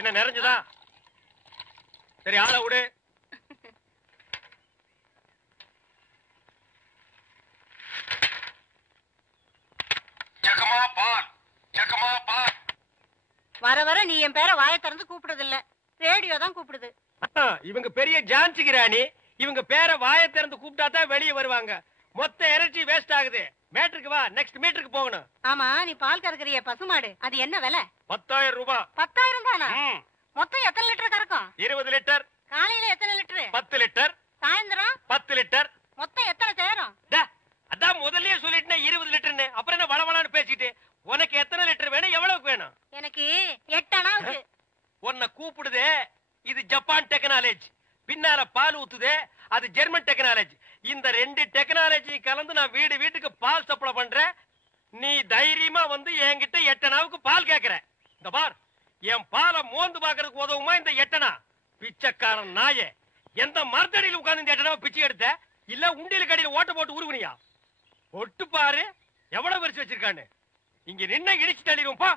என்ன நிறைஞ்சதா? சரி, ஆள விடு. வர வர நீ என் பேரை வாயை திறந்து கூப்பிடுறது இல்ல, ரேடியோ தான் கூப்பிடுது. இவங்க பெரிய ஜான்சி கிராணி. இவங்க பேரை வாயை திறந்து கூப்பிட்டா தான் வெளியே வருவாங்க. மொத்த எனர்ஜி வேஸ்ட் ஆகுது. மேட்ருக்கு வா, நெக்ஸ்ட் மீட்டருக்கு போகணும். ஆமா, நீ பால் கறக்குறிய பசுமாடு, அது என்ன விலை? 10,000 ரூபாய். 10,000 தானா? மொத்தம் எத்தனை லிட்டர் கறக்கும்? 20 லிட்டர். காலையில எத்தனை லிட்டர்? 10 லிட்டர். சாயந்தரம் 10 லிட்டர். மொத்தம் எத்தனை சேரும்? அதான் முதல்லயே சொல்லிட்டேன் 20 லிட்டர்னு. அப்புறம் என்ன வளவளான்னு பேசிட்டு? உனக்கு எத்தனை லிட்டர் வேணும், எவ்வளவுக்கு வேணும்? எனக்கு 8 அணாவுக்கு. உன்னை கூப்பிடுதே, இது ஜப்பான் டெக்னாலஜி. பின்னால பால் ஊத்துதே, அது ஜெர்மன் டெக்னாலஜி. இந்த 2 டெக்னாலஜி கலந்து நான் வீட்டுக்கு பால் சப்ளை பண்றேன். நீ தைரியமா வந்து என்கிட்ட 8 அணாவுக்கு பால் கேக்குற. இந்த பார், என் பாலை மோந்து பாக்குறதுக்கு உதவுமா இந்த 8 அணா? பிச்சைக்காரன் நாயே, எந்த மரத்தடியில் உட்கார்ந்து இந்த 8 அணாவை பிச்சை எடுத்த? இல்ல உண்டியல் கடையில் ஓட்ட போட்டு உருவனியா? ஒட்டு பாரு எவ்வளவு வரிசை வச்சிருக்கான்னு. இங்க நின்ன இடிச்சு தள்ளிடுவோம். பா,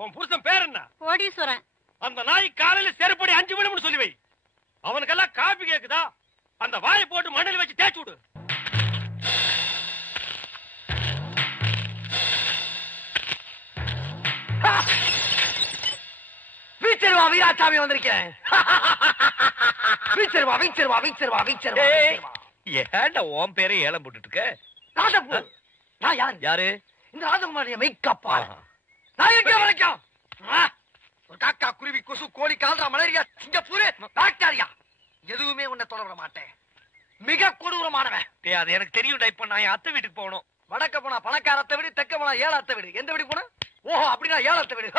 உன் புருஷன் பேர் என்ன? கோடீஸ்வரன். அந்த நாய் காலையில செருப்படி 5 விழும்னு சொல்லி வை. அவனுக்கெல்லாம் காபி கேக்குதா? அந்த வாயை போட்டு மண்ணில் வச்சு தேய்ச்சு விடு. வீச்சருவா வீராசாமி வந்திருக்கேன். வீச்சருவா வீச்சருவா வீச்சருவா வீச்சருவா. ஏன்டா உன் பேரை ஏலம் போட்டுட்டு இருக்க? ராஜப்பூ, நான் யாரு? யாரு? இந்த ராஜகுமாரிய மெய்காப்பா. நான் இருக்க வரைக்கும் ஒரு காக்கா, குருவி, கொசு, கோழி, கால்ரா, மலேரியா, சிங்கப்பூர், பாக்டீரியா எதுவுமே உன்னை தொட விட மாட்டேன். மிக கொடூரமானவன். அது எனக்கு தெரியும். இப்ப நான் என் அத்தை வீட்டுக்கு போகணும். வடக்க போனா பணக்காரத்தை விடு, தெக்க போனா ஏழாத்த விடு. எந்த வீடு போனா? ஓஹோ, அப்படின்னா ஏழாத்த விடு.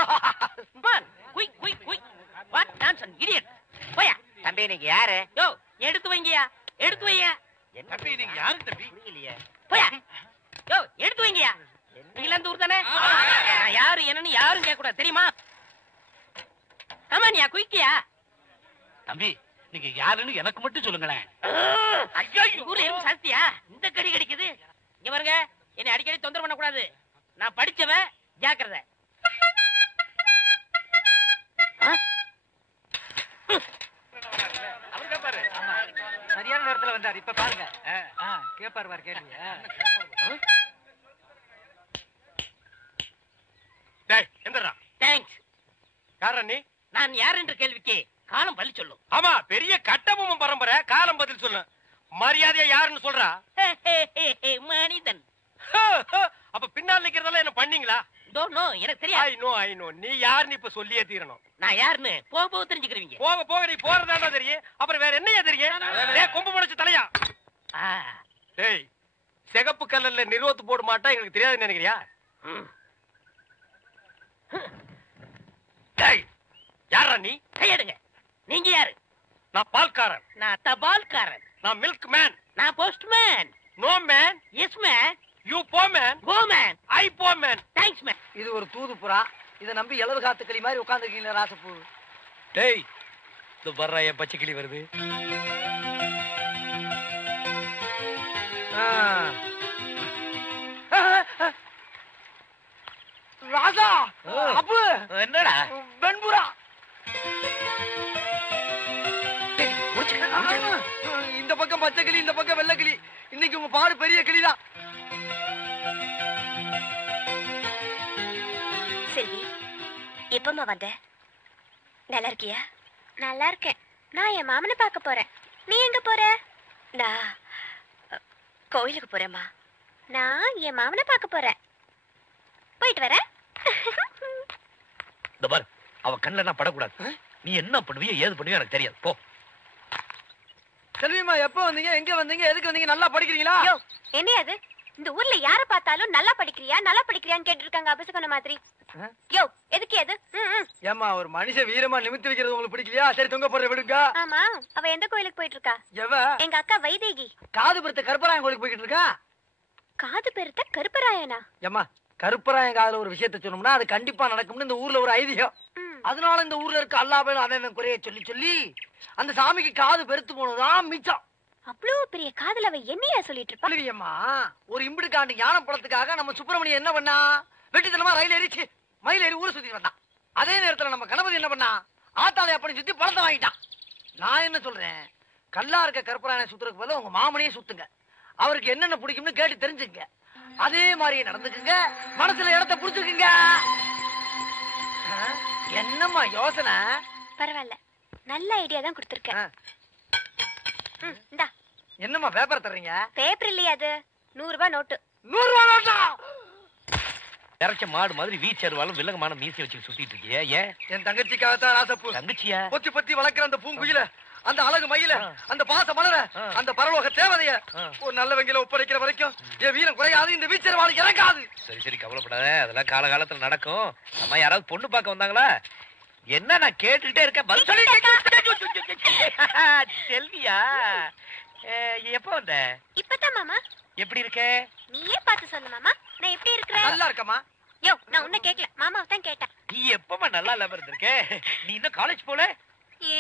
தம்பி நீங்க யாரு? யோ, எடுத்து வைங்கயா, எடுத்து வையா. தம்பி நீங்க யாரு தம்பி? போயா, யோ, எடுத்து வைங்கயா. நீங்க இந்த ஊர் தானே? நான் யாரு என்னன்னு யாரும் கேட்க கூடாது, தெரியுமா? கமானியா, குயிக்கியா. தம்பி நீங்க யாருன்னு எனக்கு மட்டும் சொல்லுங்களேன். ஊர்ல எறும்பு சாஸ்தியா இந்த கடி கடிக்குது. இங்க பாருங்க, என்னை அடிக்கடி தொந்தரவு பண்ண கூடாது. நான் படிச்சவன், ஜாக்கிரதை. சரியான நேரத்துல வந்தார். இப்ப பாருங்க, கேப்பாரு பாரு கேள்வி. எந்தரா? தேங்க்ஸ். காரணம் நீ? நான் யார் என்ற கேள்விக்கு காலம் பதில் சொல்லும். ஆமா, பெரிய கட்டபொம்மன் பரம்பரை. காலம் பதில் சொல்லு. மரியாதையா யாருன்னு சொல்றா? மனிதன். அப்ப பின்னால் நிக்கிறதெல்லாம் என்ன பண்ணீங்களா? எனக்கு தெரியாது. ஐ நோ நீ யாருன்னு இப்ப சொல்லியே தீரணும். நான் யாருன்னு போக போக தெரிஞ்சுக்கிறீங்க. போக போக நீ போறதாண்டா தெரியும். அப்புறம் வேற என்னையா தெரியும்? கொம்பு முளைச்ச தலையா? டேய், சிகப்பு கல்லல்ல நிறுவத்து போட மாட்டா எங்களுக்கு தெரியாதுன்னு நினைக்கிறியா? டேய், யாரா நீ? கையெடுங்க. நீங்க யாரு? நான் பால்காரன். நான் தபால்காரன். நான் மில்க் மேன். நான் post man. No man. Yes man. You போ மேன். Go man. ஐ போ மேன். Thanks man. இது ஒரு தூது புறா. இதை நம்பி எலவு காத்து கிளி மாதிரி உட்காந்துருக்கீங்களா ராசப்பூ? டேய், இது வர்ற என் பச்சை கிளி வருது. ராஜா, அப்பு, என்னடா வெண்புறா. இந்த பக்கம் பச்சை கிளி, இந்த பக்கம் வெள்ளை கிளி. இன்னைக்கு உங்க பாடு பெரிய கிளிதான். செல்வி, எப்பமா வந்த? நல்லா இருக்கியா? நல்லா இருக்கேன். நான் என் மாமனை பார்க்க போறேன். நீ எங்க போற? நான் கோயிலுக்கு போறேம்மா. நான் என் மாமனை பார்க்க போறேன். போயிட்டு வரேன். இந்த பார், அவ கண்ணுல நான் படக்கூடாது. நீ என்ன பண்ணுவியோ ஏது பண்ணுவியோ எனக்கு தெரியாது. போ. செல்விமா, எப்ப வந்தீங்க? எங்க வந்தீங்க? எதுக்கு வந்தீங்க? நல்லா படிக்கிறீங்களா? என்ன அது? இந்த ஊர்ல யார பார்த்தாலும் நல்லா படிக்கிறியான்னு கேட்டு இருக்காங்க. அபசகன மாதிரி. யோ, எதுக்கு அது? ஏமா, ஒரு மனுஷ வீரமா நிமித்தி வைக்கிறது உங்களுக்கு பிடிக்கலையா? சரி, தொங்க போடுற விடுங்க. ஆமா, அவ எந்த கோயிலுக்கு போயிட்டு இருக்கா? எங்க அக்கா வைதேகி. காது பெருத்த கருப்பராயன் கோயிலுக்கு போயிட்டு இருக்கா. காது பெருத்த கருப்பராயனா? ஏமா, கருப்பராயன் காதுல ஒரு விஷயத்த சொன்னோம்னா அது கண்டிப்பா நடக்கும்னு இந்த ஊர்ல ஒரு ஐதீகம். அதனால இந்த ஊர்ல இருக்க அல்லா பேரும் அவன் குறைய சொல்லி சொல்லி அந்த சாமிக்கு காது பெருத்து போனதுதான் மிச்சம். அவ்வளவு பெரிய காதல அவ என்னையா சொல்லிட்டு இருப்பா? ஒரு இம்பிடுக்காண்டு ஞான படத்துக்காக நம்ம சுப்பிரமணியம் என்ன பண்ணா? வெட்டித்தனமா ரயில் ஏறிச்சு மயில் ஏறி ஊரை சுத்தி வந்தான். அதே நேரத்துல நம்ம கணபதி என்ன பண்ணா? ஆத்தாளைய அப்படி சுத்தி பணத்தை வாங்கிட்டான். நான் என்ன சொல்றேன், கல்லா இருக்க கருப்பராயனை சுத்துறதுக்கு பதிலா உங்க மாமனையே சுத்துங்க. அவருக்கு என்னென்ன பிடிக்கும்னு கேட்டு தெரிஞ்சுங்க. அதே மாதிரியே நடந்துக்குங்க, மனசுல இடத்தை புடிச்சுக்குங்க. என்னம்மா யோசனை? பரவாயில்ல, நல்ல ஐடியா தான் கொடுத்துருக்கேன். இந்தா. என்னம்மா பேப்பர் தர்றீங்க? பேப்பர் இல்லையா அது? 100 ரூபாய் நோட்டு. 100 ரூபாய் நோட்டா? இறச்ச மாடு மாதிரி வீச்சருவாலும் வில்லங்கமான மீசி வச்சு சுத்திட்டு இருக்கியே ஏன்? என் தங்கச்சிக்காகத்தான் ராசப்பூ. தங்கச்சியா? பொத்தி பொத்தி வளர்க்கிற அந்த பூங்குயில, அந்த அழகு மயில, அந்த பாச மலர, அந்த பரலோக தேவதைய ஒரு நல்லவங்கள ஒப்படைக்கிற வரைக்கும் என் வீரம் குறையாது, இந்த வீச்சருவாளுக்கு இறங்காது. சரி சரி, கவலைப்படாத, அதெல்லாம் காலகாலத்துல நடக்கும். அம்மா யாராவது பொண்ணு பார்க்க வந்தாங்களா? என்ன நான் கேட்டுக்கிட்டே இருக்கேன், பதில் சொல்லி. செல்வியா, எப்ப வந்த? இப்பதான் மாமா. எப்படி இருக்க? நீயே பார்த்து சொல்லு மாமா, நான் எப்படி இருக்கிறேன்? நல்லா இருக்கமா? யோ, நான் உன்ன கேட்கல, மாமாவை தான் கேட்டேன். நீ எப்பமா நல்லா இல்லாம இருந்திருக்க? நீ இன்னும் காலேஜ் போல?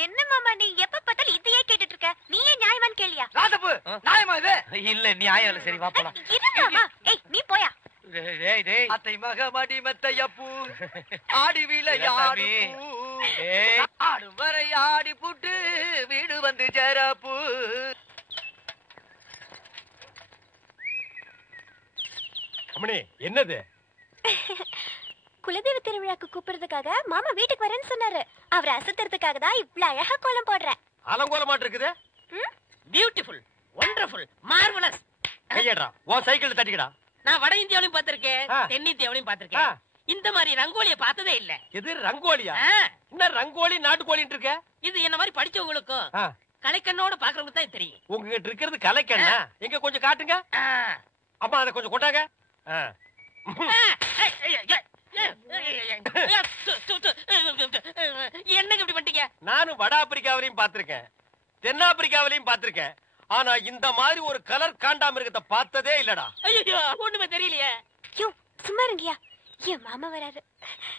என்ன மாமா நீ எப்ப பார்த்தாலும் இதையே கேட்டுட்டு இருக்க? நீயே நியாயமான்னு கேளியா? ராசப்பூ, நியாயமா இது? இல்ல நீ ஆயல. சரி வா போலாம். இரு மாமா. ஏய் நீ போயா. டேய் டேய், அத்தை மக மடி மெத்தையப்பூ, ஆடி விளையாடு பூ, ஆடும் வரை ஆடி புட்டு வீடு வந்து ஜரப்பூ. அம்மணி, என்னது? குலதெய்வ திருவிழாக்கு கூப்பிடுறதுக்காக மாமா வீட்டுக்கு வரேன்னு சொன்னாரு. அவரை அசத்துறதுக்காக தான் இவ்ளோ அழகா கோலம் போடுறேன். அலங்கோலமாட்டு இருக்குது. Beautiful, wonderful, marvellous. கையடா, உன் சைக்கிள் தட்டிக்கடா. நான் வட இந்தியாவிலையும் பார்த்திருக்கேன், தென்னிந்தியாவிலையும் பார்த்திருக்கேன். இந்த மாதிரி ரங்கோலிய பார்த்ததே இல்ல. எது ரங்கோலியா? என்ன ரங்கோலி நாட்டுக்கோலின்னு இருக்க? இது என்ன மாதிரி படிச்சவங்களுக்கும் கலைக்கண்ணோட பாக்குறவங்க தான் தெரியும். உங்ககிட்ட இருக்கிறது கலைக்கண்ணா? எங்க கொஞ்சம் காட்டுங்க. அம்மா அதை கொஞ்சம் கொண்டாங்க. என்னங்க இப்படி பண்ணிட்டீங்க? நானும் வட ஆப்பிரிக்காவிலையும் பார்த்திருக்கேன், தென்னாப்பிரிக்காவிலையும் பார்த்திருக்கேன். ஆனா இந்த மாதிரி ஒரு கலர் காண்டாமிருகத்தை பார்த்ததே இல்லடா. ஐயோ, ஒண்ணுமே தெரியலையே. யோ சும்மா இருங்கயா, என் மாமா வராரு.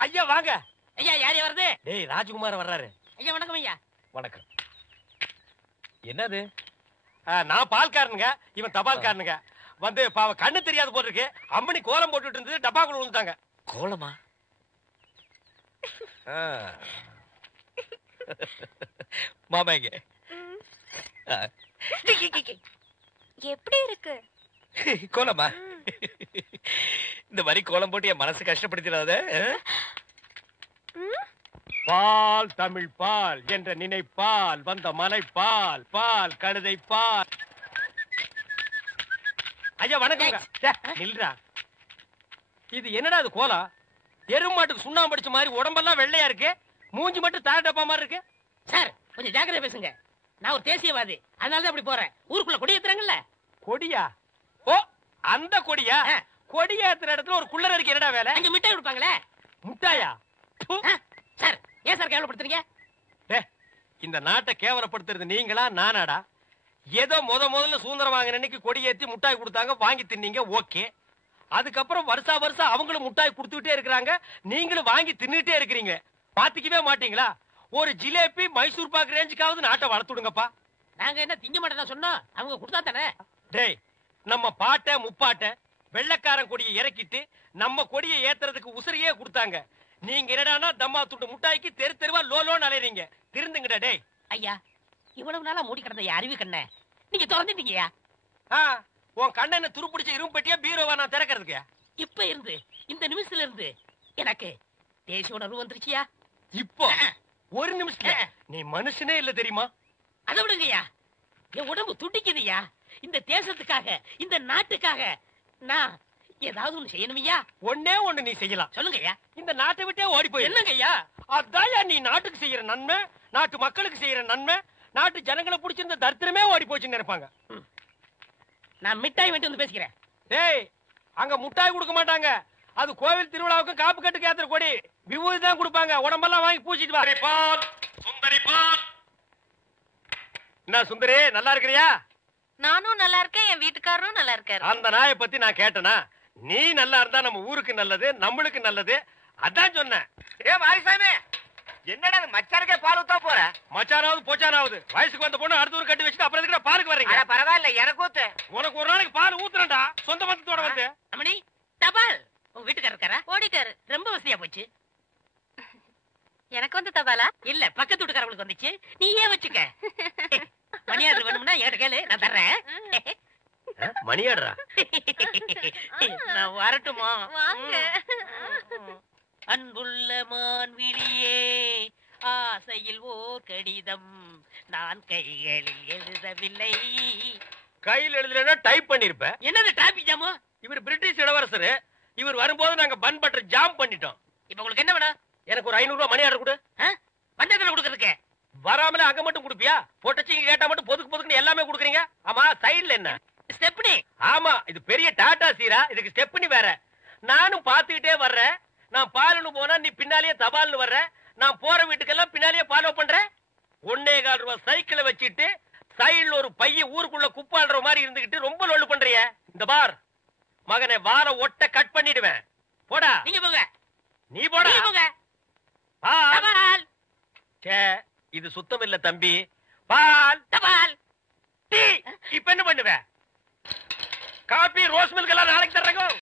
ஐயா வாங்க. ஐயா யாரு வருது? டேய் ராஜ்குமார் வர்றாரு. ஐயா வணக்கம். ஐயா வணக்கம். என்னது? நான் பால்காரனுங்க, இவன் தபால்காரனுங்க. வந்து பாவ கண்ணு தெரியாது போட்டு இருக்கு. அம்மனி கோலம் போட்டுட்டு இருந்தது, டப்பாக்குள்ள விழுந்தாங்க. கோலமா? மாமா எங்க? எப்படி இருக்கு கோலமா? இந்த மாதிரி கோலம் போட்டு என் மனசு கஷ்டப்படுத்திடாத. பால் தமிழ் பால் என்ற நினைப்பால் வந்த மலை பால், பால் கழுதை பால். ஐயா வணக்கம். நில்றா. இது என்னடா இது கோலம்? எருமாட்டுக்கு சுண்ணாம்பு அடிச்ச மாதிரி உடம்பெல்லாம் வெள்ளையா இருக்கு, மூஞ்சி மட்டும் தார டப்பா மாதிரி இருக்கு. சார் கொஞ்சம் ஜாக்கிரதை பேசுங்க. நான் ஒரு தேசியவாதி, அதனாலதான் அப்படி போறேன். ஊருக்குள்ள கொடி ஏத்துறாங்கல்ல. கொடியா? ஓ அந்த கொடியா? கொடி ஏத்துற இடத்துல ஒரு குள்ளர் இருக்கு, என்னடா வேலை? அங்க மிட்டாய் கொடுப்பாங்களே. முட்டாயா? சார் ஏன் சார் கேவலப்படுத்துறீங்க? இந்த நாட்டை கேவலப்படுத்துறது நீங்களா நானாடா? ஏதோ முதல்ல சுதந்திரம் வாங்கின அன்னைக்கு கொடி ஏத்தி முட்டாய் கொடுத்தாங்க, வாங்கி தின்னீங்க, ஓகே. அதுக்கப்புறம் வருஷம் அவங்களும் முட்டாய் கொடுத்துட்டே இருக்கிறாங்க, நீங்களும் வாங்கி தின்னுட்டே இருக்கிறீங்க. பாத்துக்கவே மாட்டீங்களா? ஒரு ஜிலேபி மைசூர் பாக்கு ரேஞ்சுக்காவது நாட்டை வளர்த்துடுங்கப்பா. நாங்க என்ன திங்க மாட்டேன் சொன்னோம், அவங்க கொடுத்தா தானே. டேய், நம்ம பாட்ட முப்பாட்ட வெள்ளக்காரன் கொடியை இறக்கிட்டு நம்ம கொடியை ஏத்துறதுக்கு உசிரியே கொடுத்தாங்க. நீங்க என்னடானா தம்மா துண்டு முட்டாய்க்கு தெரு தெருவா லோலோன்னு அலையறீங்க. திருந்துங்கடா டேய். ஐயா இவ்வளவு நாளா மூடி கிடந்த அறிவு கண்ண நீங்க திறந்துட்டீங்கயா. உன் கண்ணனை துருப்பிடிச்ச இரும்பட்டியா பீரோவா நான் திறக்கிறதுக்கு? இப்ப இருந்து இந்த நிமிஷத்துல இருந்து எனக்கு தேசிய உணர்வு வந்துருச்சியா. இப்போ ஒரு நிமிஷத்துல நீ மனுஷனே இல்ல தெரியுமா? அதை விடுங்கய்யா, என் உடம்பு துடிக்குதுயா. இந்த தேசத்துக்காக, இந்த நாட்டுக்காக நான் ஏதாவது ஒண்ணு செய்யணுமையா. ஒன்னே ஒண்ணு நீ செய்யலாம். சொல்லுங்கய்யா. இந்த நாட்டை விட்டே ஓடி போய். என்னங்கய்யா? அதான் நீ நாட்டுக்கு செய்யற நன்மை, நாட்டு மக்களுக்கு செய்யற நன்மை, நாட்டு ஜனங்களை பிடிச்சிருந்த தரித்திரமே ஓடி போச்சுன்னு நினைப்பாங்க. நான் மிட்டாய் வேண்டி வந்து பேசிக்கிறேன். டேய், அங்க முட்டாய் கொடுக்க மாட்டாங்க. அது கோவில் திருவிழாவுக்கு காப்பு கட்டுக்கு ஏத்துற கொடி. விபூதி தான் கொடுப்பாங்க. உடம்பெல்லாம் வாங்கி பூச்சிட்டு வா. பால் சுந்தரி பால். என்ன சுந்தரி, நல்லா இருக்கிறியா? நானும் நல்லா இருக்கேன், என் வீட்டுக்காரரும் நல்லா இருக்காரு. அந்த நாயை பத்தி நான் கேட்டனா? நீ நல்லா இருந்தா நம்ம ஊருக்கு நல்லது, நம்மளுக்கு நல்லது. அதான் சொன்னேன். மாரிசாமி, என்னடா மச்சானுக்கே பால் ஊத்தா போற? மச்சானாவது போச்சானாவது வயசுக்கு வந்த பொண்ணு அடுத்த ஊர் கட்டி வச்சுட்டு அப்புறம் எதுக்கு பாலுக்கு வர்றீங்க? பரவாயில்ல, எனக்கு ஊத்து. உனக்கு ஒரு நாளைக்கு பால் ஊத்துறேன்டா, சொந்த மந்தத்தோட வந்து. அம்மணி, தபால். உங்க வீட்டுக்காரர் இருக்காரா? ஓடிட்டாரு. ரொம்ப வசதியா போச்சு. எனக்கு வந்து தபாலா இல்ல பக்கத்து வீட்டுக்காரங்களுக்கு வந்துச்சு, நீயே வச்சுக்க. மணியாடு வேணும்னா என்கிட்ட கேளு, நான் தர்றேன். மணியாடுறா? நான் வரட்டுமா? வாங்க. அன்புள்ள மான்விழியே, ஆசையில் ஓர் கடிதம் நான் கைகளில் எழுதவில்லை. கையில் எழுதலன்னா டைப் பண்ணிருப்ப. என்னது டிராபிக் ஜாமு? இவர் பிரிட்டிஷ் இளவரசர். இவர் வரும்போது நாங்க பன் பட்டர் ஜாம் பண்ணிட்டோம். இப்ப உங்களுக்கு என்ன வேணும்? எனக்கு ஒரு 500 ரூபாய் மணி ஆர்டர் கொடு. பஞ்சத்துல கொடுக்கறதுக்கு வராமல அங்க மட்டும் கொடுப்பியா? பொட்டச்சிங்க கேட்டா மட்டும் பொதுக்கு பொதுக்குன்னு எல்லாமே கொடுக்குறீங்க. ஆமா, சைடுல என்ன? ஸ்டெப்னி. ஆமா, இது பெரிய டாடா சீரா, இதுக்கு ஸ்டெப்னி வேற. நானும் பாத்துக்கிட்டே வர்றேன். நான் பாலுன்னு போனா நீ பின்னாலேயே தபால்னு வர்ற. நான் போற வீட்டுக்கெல்லாம் பின்னாலேயே ஃபாலோ பண்ற. 1.25 ரூபாய் சைக்கிளை வச்சுட்டு சைடுல ஒரு பைய ஊருக்குள்ள குப்பாடுற மாதிரி இருந்துகிட்டு ரொம்ப லொல்லு பண்றிய. இந்த பார் மகனை, வார ஒட்ட கட் பண்ணிடுவேன். போடா. நீங்க போங்க. நீ போடா. நீங்க போங்க. பால். சே, இது சுத்தம் இல்ல தம்பி. பால் தபால். டீ. இப்ப என்ன பண்ணுவ? காபி ரோஸ் மில்க் எல்லாம் நாளைக்கு தர்றேன்.